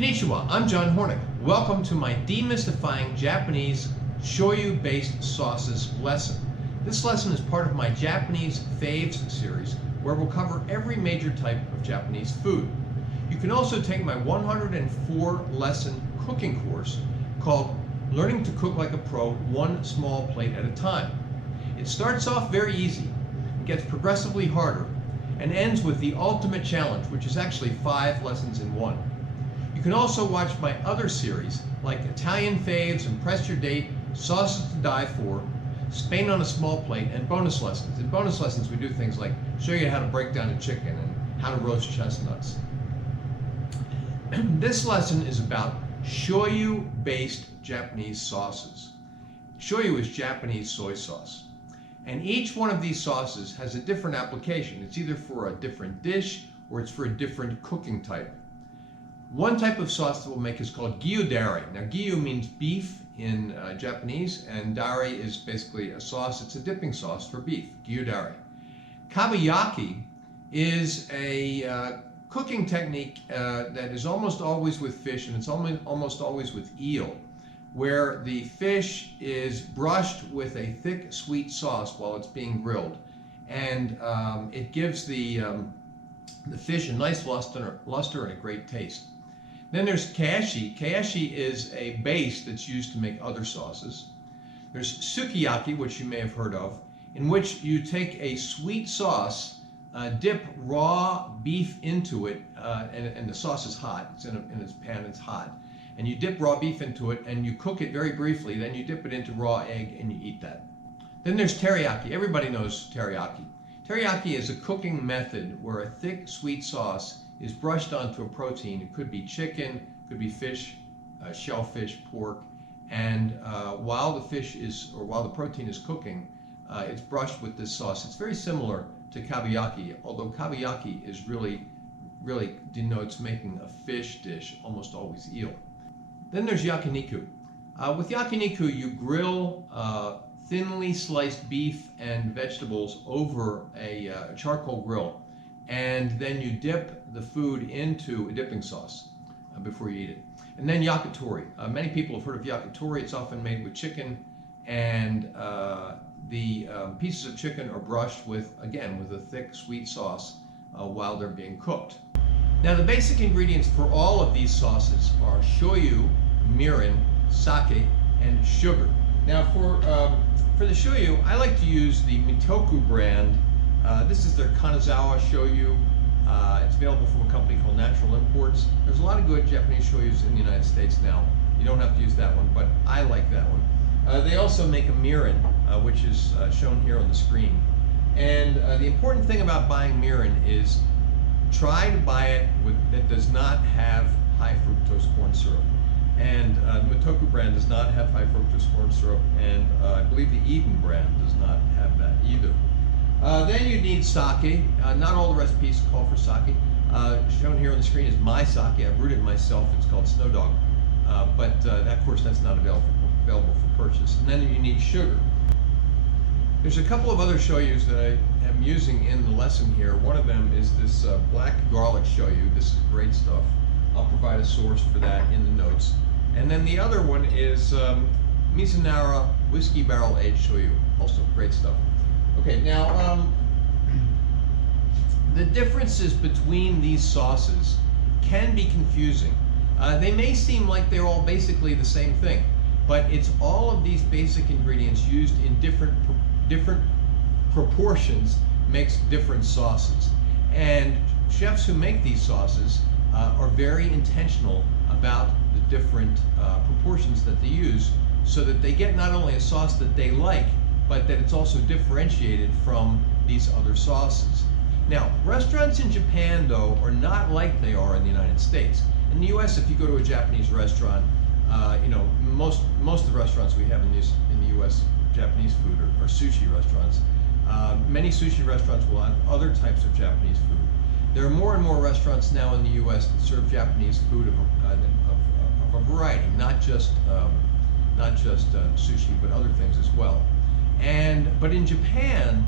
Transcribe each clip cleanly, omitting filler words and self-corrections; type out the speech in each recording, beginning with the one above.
Konnichiwa, I'm John Hornick. Welcome to my Demystifying Japanese Shoyu-based sauces lesson. This lesson is part of my Japanese Faves series, where we'll cover every major type of Japanese food. You can also take my 104 lesson cooking course called Learning to Cook Like a Pro, One Small Plate at a Time. It starts off very easy, gets progressively harder, and ends with the ultimate challenge, which is actually 5 lessons in one. You can also watch my other series, like Italian Faves, Impress Your Date, Sauces to Die For, Spain on a Small Plate, and bonus lessons. In bonus lessons, we do things like show you how to break down a chicken and how to roast chestnuts. This lesson is about shoyu-based Japanese sauces. Shoyu is Japanese soy sauce. And each one of these sauces has a different application. It's either for a different dish or it's for a different cooking type. One type of sauce that we'll make is called gyudari. Now, gyu means beef in Japanese, and dari is basically a sauce. It's a dipping sauce for beef, gyudari. Kabayaki is a cooking technique that is almost always with fish, and it's almost always with eel, where the fish is brushed with a thick, sweet sauce while it's being grilled. And it gives the fish a nice luster and a great taste. Then there's kaeshi. Kaeshi is a base that's used to make other sauces. There's sukiyaki, which you may have heard of, in which you take a sweet sauce, dip raw beef into it, and the sauce is hot. It's in its pan, it's hot. And you dip raw beef into it and you cook it very briefly. Then you dip it into raw egg and you eat that. Then there's teriyaki. Everybody knows teriyaki. Teriyaki is a cooking method where a thick, sweet sauce is brushed onto a protein. It could be chicken, could be fish, shellfish, pork, and while the protein is cooking, it's brushed with this sauce. It's very similar to kabayaki, although kabayaki is really denotes making a fish dish, almost always eel. Then there's yakiniku. With yakiniku, you grill thinly sliced beef and vegetables over a charcoal grill, and then you dip the food into a dipping sauce before you eat it. And then yakitori. Many people have heard of yakitori. It's often made with chicken, and the pieces of chicken are brushed with a thick, sweet sauce while they're being cooked. Now, the basic ingredients for all of these sauces are shoyu, mirin, sake, and sugar. Now, for the shoyu, I like to use the Mitoku brand. This is their Kanazawa shoyu. It's available from a company called Natural Imports. There's a lot of good Japanese shoyus in the United States now. You don't have to use that one, but I like that one. They also make a Mirin, which is shown here on the screen. And the important thing about buying Mirin is try to buy it that does not have high fructose corn syrup. And the Mitoku brand does not have high fructose corn syrup, and I believe the Eden brand does not have that either. Then you need sake. Not all the recipes call for sake. Shown here on the screen is my sake. I brewed it myself. It's called Snow Dog. But of course, that's not available for purchase. And then you need sugar. There's a couple of other shoyus that I am using in the lesson here. One of them is this black garlic shoyu. This is great stuff. I'll provide a source for that in the notes. And then the other one is Mizunara whiskey barrel aged shoyu. Also great stuff. Okay, now the differences between these sauces can be confusing. They may seem like they're all basically the same thing, but it's all of these basic ingredients used in different proportions makes different sauces. And chefs who make these sauces are very intentional about the different proportions that they use, so that they get not only a sauce that they like, but that it's also differentiated from these other sauces. Now, restaurants in Japan, though, are not like they are in the United States. In the U.S., if you go to a Japanese restaurant, most of the restaurants we have in the U.S. Japanese food are sushi restaurants. Many sushi restaurants will have other types of Japanese food. There are more and more restaurants now in the U.S. that serve Japanese food of a variety, not just sushi, but other things as well. But in Japan,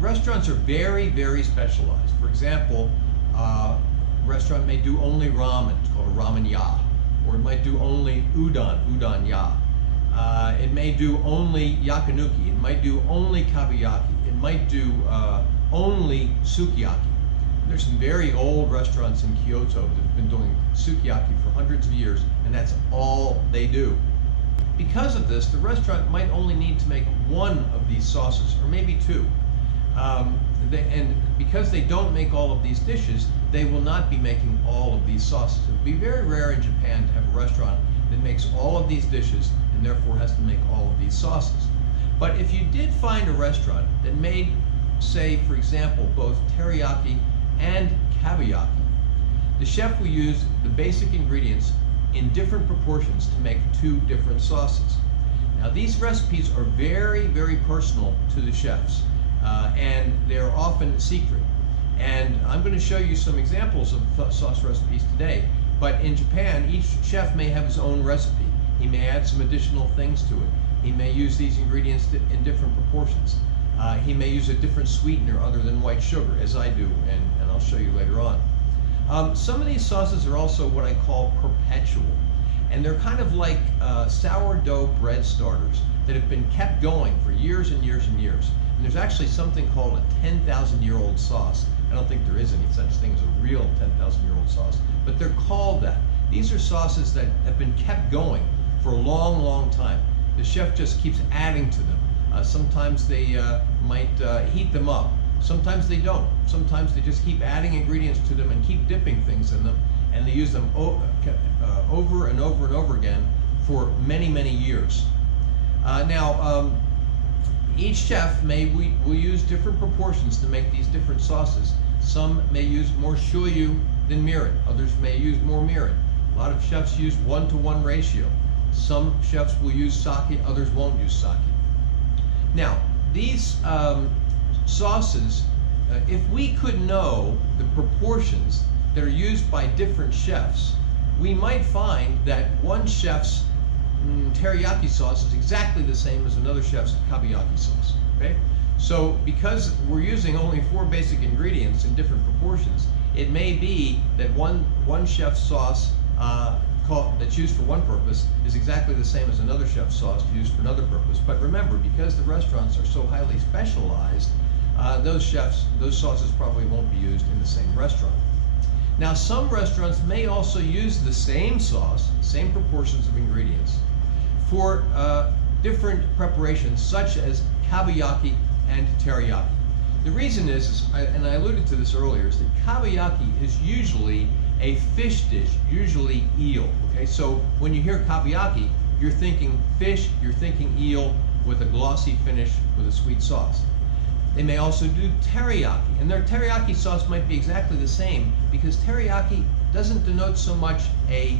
restaurants are very, very specialized. For example, restaurant may do only ramen, it's called a ramen ya. Or it might do only udon ya. It may do only yakiniku, it might do only kabayaki, it might do only sukiyaki. There's some very old restaurants in Kyoto that have been doing sukiyaki for hundreds of years, and that's all they do. Because of this, the restaurant might only need to make one of these sauces, or maybe two. And because they don't make all of these dishes, they will not be making all of these sauces. It would be very rare in Japan to have a restaurant that makes all of these dishes and therefore has to make all of these sauces. But if you did find a restaurant that made, say, for example, both teriyaki and kabayaki, the chef will use the basic ingredients in different proportions to make two different sauces. Now, these recipes are very, very personal to the chefs, and they're often secret. And I'm going to show you some examples of sauce recipes today, but in Japan, each chef may have his own recipe. He may add some additional things to it. He may use these ingredients in different proportions. He may use a different sweetener other than white sugar, as I do, and I'll show you later on. Some of these sauces are also what I call perpetual, and they're kind of like sourdough bread starters that have been kept going for years and years and years. And there's actually something called a 10,000-year-old sauce. I don't think there is any such thing as a real 10,000-year-old sauce, but they're called that. These are sauces that have been kept going for a long, long time. The chef just keeps adding to them. Sometimes they might heat them up. Sometimes they don't. Sometimes they just keep adding ingredients to them and keep dipping things in them, and they use them over and over and over again for many, many years. Now, each chef will use different proportions to make these different sauces. Some may use more shoyu than mirin. Others may use more mirin. A lot of chefs use 1-to-1 ratio. Some chefs will use sake, others won't use sake. Now, these sauces, if we could know the proportions that are used by different chefs, we might find that one chef's teriyaki sauce is exactly the same as another chef's kabayaki sauce. Okay? So because we're using only 4 basic ingredients in different proportions, it may be that one chef's sauce that's used for one purpose is exactly the same as another chef's sauce used for another purpose. But remember, because the restaurants are so highly specialized, those sauces probably won't be used in the same restaurant. Now, some restaurants may also use the same sauce, same proportions of ingredients, for different preparations, such as kabayaki and teriyaki. The reason is, and I alluded to this earlier, is that kabayaki is usually a fish dish, usually eel. Okay, so when you hear kabayaki, you're thinking fish, you're thinking eel with a glossy finish with a sweet sauce. They may also do teriyaki, and their teriyaki sauce might be exactly the same, because teriyaki doesn't denote so much a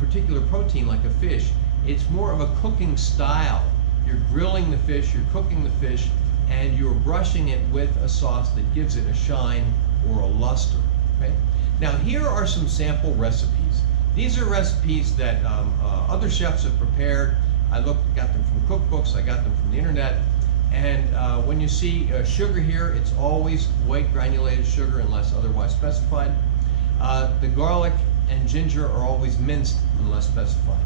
particular protein like a fish. It's more of a cooking style. You're grilling the fish, you're cooking the fish, and you're brushing it with a sauce that gives it a shine or a luster. Okay? Now, here are some sample recipes. These are recipes that other chefs have prepared. I got them from cookbooks, I got them from the internet. And when you see sugar here, it's always white granulated sugar unless otherwise specified. The garlic and ginger are always minced unless specified.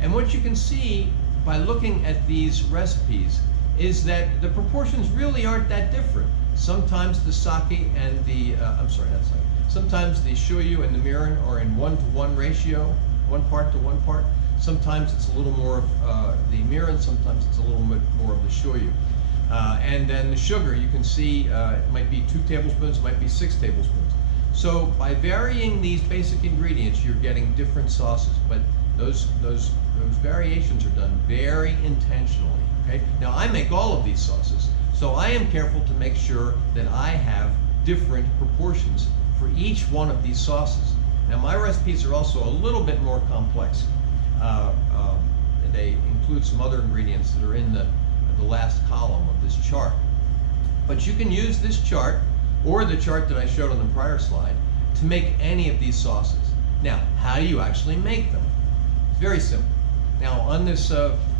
And what you can see by looking at these recipes is that the proportions really aren't that different. Sometimes the sake and the, sometimes the shoyu and the mirin are in 1-to-1 ratio, 1 part to 1 part. Sometimes it's a little more of the mirin, sometimes it's a little bit more of the shoyu. And then the sugar, you can see it might be 2 tablespoons, it might be 6 tablespoons. So by varying these basic ingredients, you're getting different sauces, but those variations are done very intentionally. Okay? Now, I make all of these sauces, so I am careful to make sure that I have different proportions for each one of these sauces. Now, my recipes are also a little bit more complex. They include some other ingredients that are in the last column of this chart. But you can use this chart, or the chart that I showed on the prior slide, to make any of these sauces. Now, how do you actually make them? It's very simple. Now, on this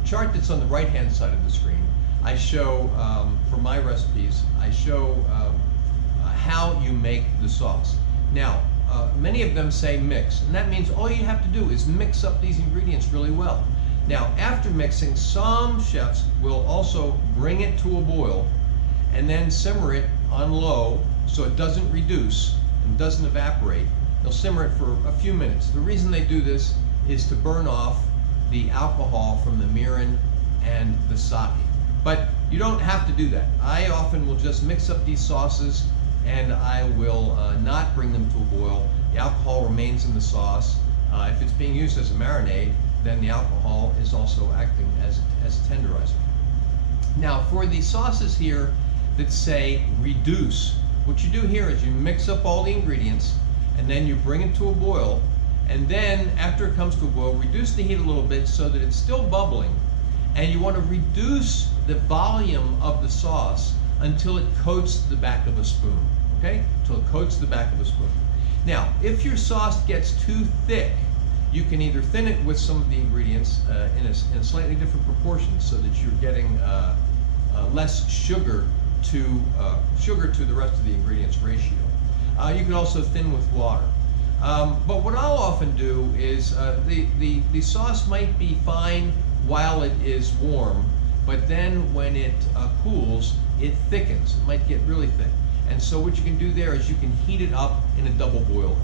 chart that's on the right-hand side of the screen, I show, for my recipes, I show how you make the sauce. Now, many of them say mix, and that means all you have to do is mix up these ingredients really well. Now, after mixing, some chefs will also bring it to a boil and then simmer it on low so it doesn't reduce and doesn't evaporate. They'll simmer it for a few minutes. The reason they do this is to burn off the alcohol from the mirin and the sake. But you don't have to do that. I often will just mix up these sauces and I will not bring them to a boil. The alcohol remains in the sauce. If it's being used as a marinade, then the alcohol is also acting as a tenderizer. Now, for the sauces here that say reduce, what you do here is you mix up all the ingredients and then you bring it to a boil, and then after it comes to a boil, reduce the heat a little bit so that it's still bubbling, and you want to reduce the volume of the sauce until it coats the back of a spoon, okay? Until it coats the back of a spoon. Now, if your sauce gets too thick, you can either thin it with some of the ingredients in a slightly different proportion so that you're getting less sugar to the rest of the ingredients ratio. You can also thin with water. But what I'll often do is the sauce might be fine while it is warm, but then when it cools, it thickens. It might get really thick. And so what you can do there is you can heat it up in a double boiler.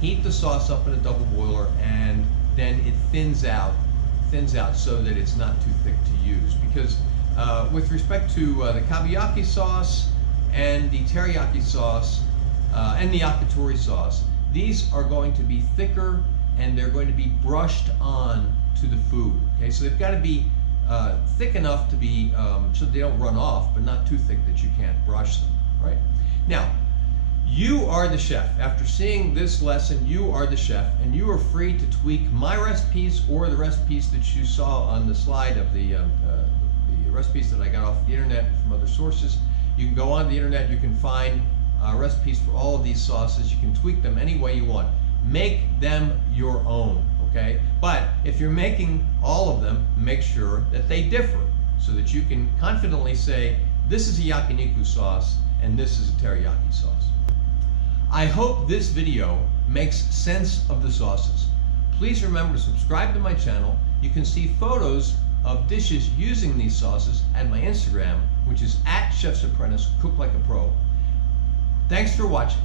Heat the sauce up in a double boiler, and then it thins out so that it's not too thick to use. Because with respect to the kabayaki sauce and the teriyaki sauce and the yakitori sauce, these are going to be thicker and they're going to be brushed on to the food. Okay, so they've got to be thick enough to be so they don't run off, but not too thick that you can't brush them. Right? Now, you are the chef. After seeing this lesson, you are the chef, and you are free to tweak my recipes or the recipes that you saw on the slide of the recipes that I got off the internet from other sources. You can go on the internet, you can find recipes for all of these sauces. You can tweak them any way you want. Make them your own, okay? But if you're making all of them, make sure that they differ so that you can confidently say, this is a yakiniku sauce and this is a teriyaki sauce. I hope this video makes sense of the sauces. Please remember to subscribe to my channel. You can see photos of dishes using these sauces at my Instagram, which is @ChefsApprentice, Cook Like a Pro. Thanks for watching.